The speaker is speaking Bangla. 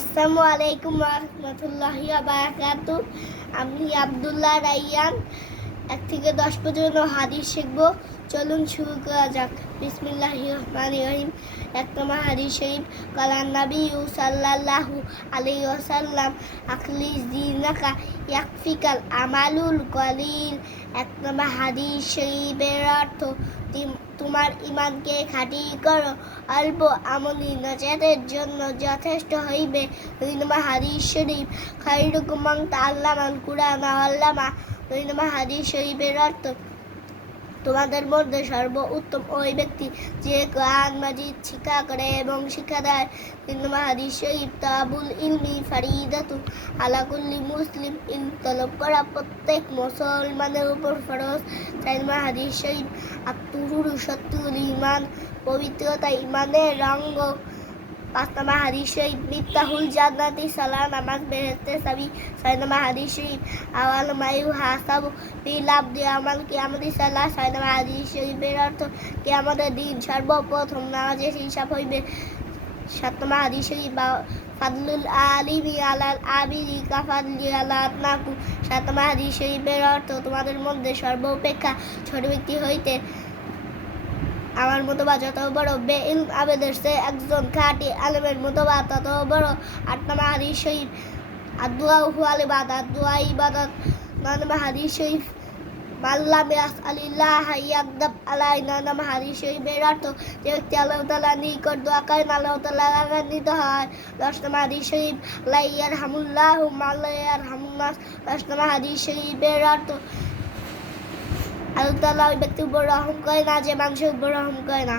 আসসালামু আলাইকুম ওয়া রাহমাতুল্লাহি ওয়া বারাকাতুহু। আমি আব্দুল্লাহ রাইয়ান। 1 থেকে 10 পর্যন্ত হাদিস শিখব। চলুন শুরু করা যাক। বিসমিল্লাহির রহমানির রহিম। 1 নম্বর হাদিস শরীফ, কালান নবী সাল্লাল্লাহু আলাইহি ওয়াসাল্লাম আখলিস দীনাকা ইয়াকফিকাল আমালুল কলিল। 1 নম্বর হাদিস শরীফের অর্থ, তোমার ইমানকে খাঁটি করো, অল্প আমলি নাজাতের জন্য যথেষ্ট হইবে। 2 নম্বর হাদিস শরীফ, খায়রুকুম মান তাআল্লামাল কুরআন ওয়া আল্লামা। 2 নম্বর হাদিস শরীফের অর্থ, তোমাদের মধ্যে সর্বোত্তম ওই ব্যক্তি যে কোরআন মাজিদ শিক্ষা করে এবং শিক্ষা দেয়। 3 নম্বর হাদিস শরীফ, তাবুল ইলমি ফারিদাতুন আলা কুল্লি মুসলিম। ইলম তলব করা প্রত্যেক মুসলমানের উপর ফরজ। 4 নম্বর হাদিস শরীফ, আত-তুহুরু শাত্রুল ঈমান, পবিত্রতা ঈমানের অঙ্গ। 5 নম্বর হাদিস শরীফ, মিফতাহুল জান্নাতি সালাহ, নামাজ বেহেশতের চাবি। 6 নম্বর হাদিস শরীফ, আওয়াল মা ইউহাসাবু ফিল আবদি আমাল কিয়ামতি সালাহ। 6 নম্বর হাদিস শরীফের অর্থ, কিয়ামতের দিন সর্বপ্রথম নামাজের হিসাব হইবে। 7 নম্বর হাদিস শরীফ, ফাদলুল আলিমি আলাল আবিদি কাফাদলি আলা আদনাকুম। 7 নম্বর হাদিস শরীফের অর্থ, তোমাদের মধ্যে সর্বাপেক্ষা ছোট ব্যক্তি হইতে আমার মতবা যত বড়, বেইলম আবেদের সে একজন খাঁটি আলেমের মতবা তত বড়। 8 নম্বর হাদিস শরীফ, আদ-দুআ হুয়াল ইবাদাত, দোয়া ইবাদত। 9 নম্বর হাদিস শরীফ, মাল্লাম ইয়াসআলিল্লাহ ইয়াগদাব আলাইহি। 9 নম্বর হাদিস শরীফের অর্থ, যে ব্যক্তি আল্লাহ তাআলার নিকট দোয়া করে না, আল্লাহ তাআলা রাগান্বিত হয়। 10 নম্বর হাদিস শরীফ, লা ইয়ারহামুল্লাহু মান লা ইয়ারহামুন নাস। 10 নম্বর হাদিস শরীফের অর্থ, আল্লাহ তাআলা ওই ব্যক্তির উপর রহম করে না যে মানুষের উপর রহম করে না।